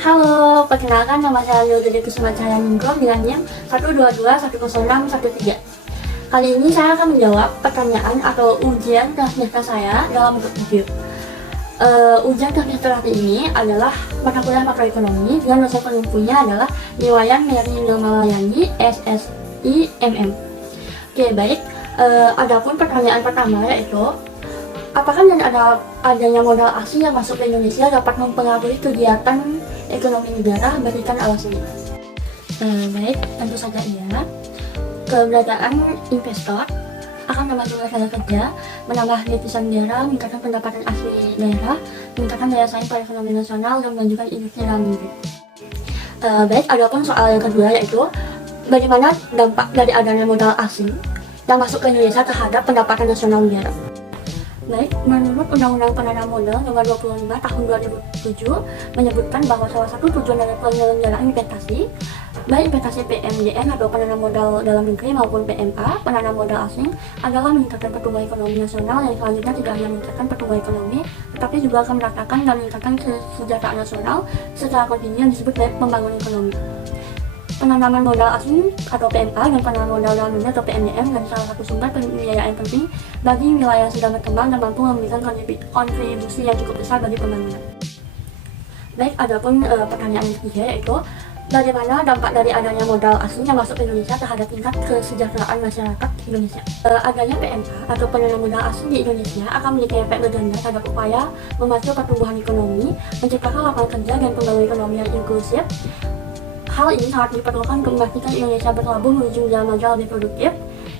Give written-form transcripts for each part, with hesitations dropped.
Halo, perkenalkan nama saya Yudhidi Kusuma Cahayaningrum dengan NIM 122106113. Kali ini saya akan menjawab pertanyaan atau ujian semester saya dalam bentuk video. Ujian semester ini adalah mata kuliah makroekonomi dengan dosen penuntunya adalah Niwayan Mary Nurmalayani SSIMM. Oke, baik. Adapun pertanyaan pertama yaitu, apakah adanya modal asing yang masuk ke Indonesia dapat mempengaruhi kegiatan ekonomi negara? Berikan alasannya. Baik, tentu saja iya. Keberadaan investor akan menambah jumlah tenaga kerja, menambah devisa negara, meningkatkan pendapatan asli daerah, meningkatkan daya saing perekonomian nasional, dan memajukan industri dalam negeri. Baik, adapun soal yang kedua yaitu, bagaimana dampak dari adanya modal asing yang masuk ke Indonesia terhadap pendapatan nasional negara? Baik, menurut Undang-Undang Penanaman Modal Nomor 25 Tahun 2007 menyebutkan bahwa salah satu tujuan dari penyelenggaraan investasi, baik investasi PMDN atau penanaman modal dalam negeri maupun PMA, penanaman modal asing, adalah meningkatkan pertumbuhan ekonomi nasional yang selanjutnya tidak hanya meningkatkan pertumbuhan ekonomi, tetapi juga akan meratakan dan meningkatkan kesejahteraan nasional secara kontinu yang disebut sebagai pembangunan ekonomi. Penanaman modal asing atau PMA dan penanaman modal dalam negeri atau PMDN dan salah satu sumber pembiayaan penting bagi wilayah yang sedang berkembang dan mampu memberikan kontribusi yang cukup besar bagi pembangunan. Baik, adapun pertanyaan ketiga yaitu, bagaimana dampak dari adanya modal asing yang masuk ke Indonesia terhadap tingkat kesejahteraan masyarakat Indonesia? Adanya PMA atau penanaman modal asing di Indonesia akan memiliki efek berganda terhadap upaya memacu pertumbuhan ekonomi, menciptakan lapangan kerja dan pembangunan ekonomi yang inklusif. Hal ini sangat diperlukan untuk memastikan Indonesia berlabuh menuju jalan maju lebih produktif,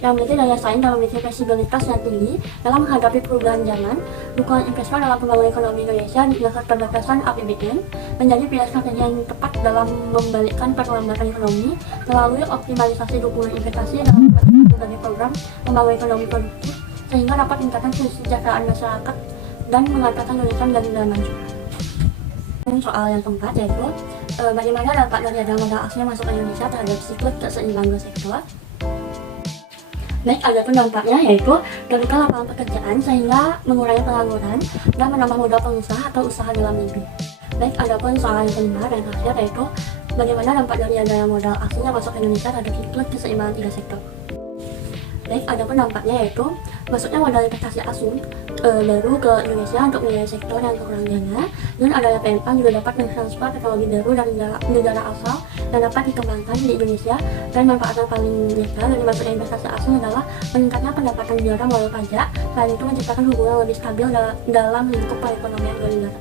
yang memiliki daya saing dan memiliki fleksibilitas yang tinggi dalam menghadapi perubahan zaman. Dukungan investor dalam pembangunan ekonomi Indonesia di tengah keterbatasan APBN menjadi pilihan strategi yang tepat dalam membalikkan perlambatan ekonomi melalui optimalisasi dukungan investasi dalam berbagai program pembangunan ekonomi produktif sehingga dapat meningkatkan kesejahteraan masyarakat dan mengantarkan Indonesia dari jalan maju. Soal yang keempat yaitu, bagaimana dampak dari adanya modal asing yang masuk ke Indonesia terhadap siklus keseimbangan dua sektor? Baik, adapun dampaknya yaitu membuka lapangan pekerjaan sehingga mengurangi pengangguran dan menambah modal pengusaha atau usaha dalam negeri. Baik, adapun soal yang kelima dan terakhir yaitu, bagaimana dampak dari adanya modal asing yang masuk ke Indonesia terhadap siklus keseimbangan tiga sektor? Baik, adapun dampaknya yaitu masuknya modal investasi asing baru ke Indonesia untuk menjadi sektor yang kurang dana, dan adanya PMA juga dapat mentransfer teknologi baru dari negara asal yang dapat dikembangkan di Indonesia, dan manfaat yang paling nyata dari masuknya investasi asing adalah meningkatnya pendapatan negara melalui pajak, selain itu menciptakan hubungan lebih stabil dalam lingkup perekonomian dua negara.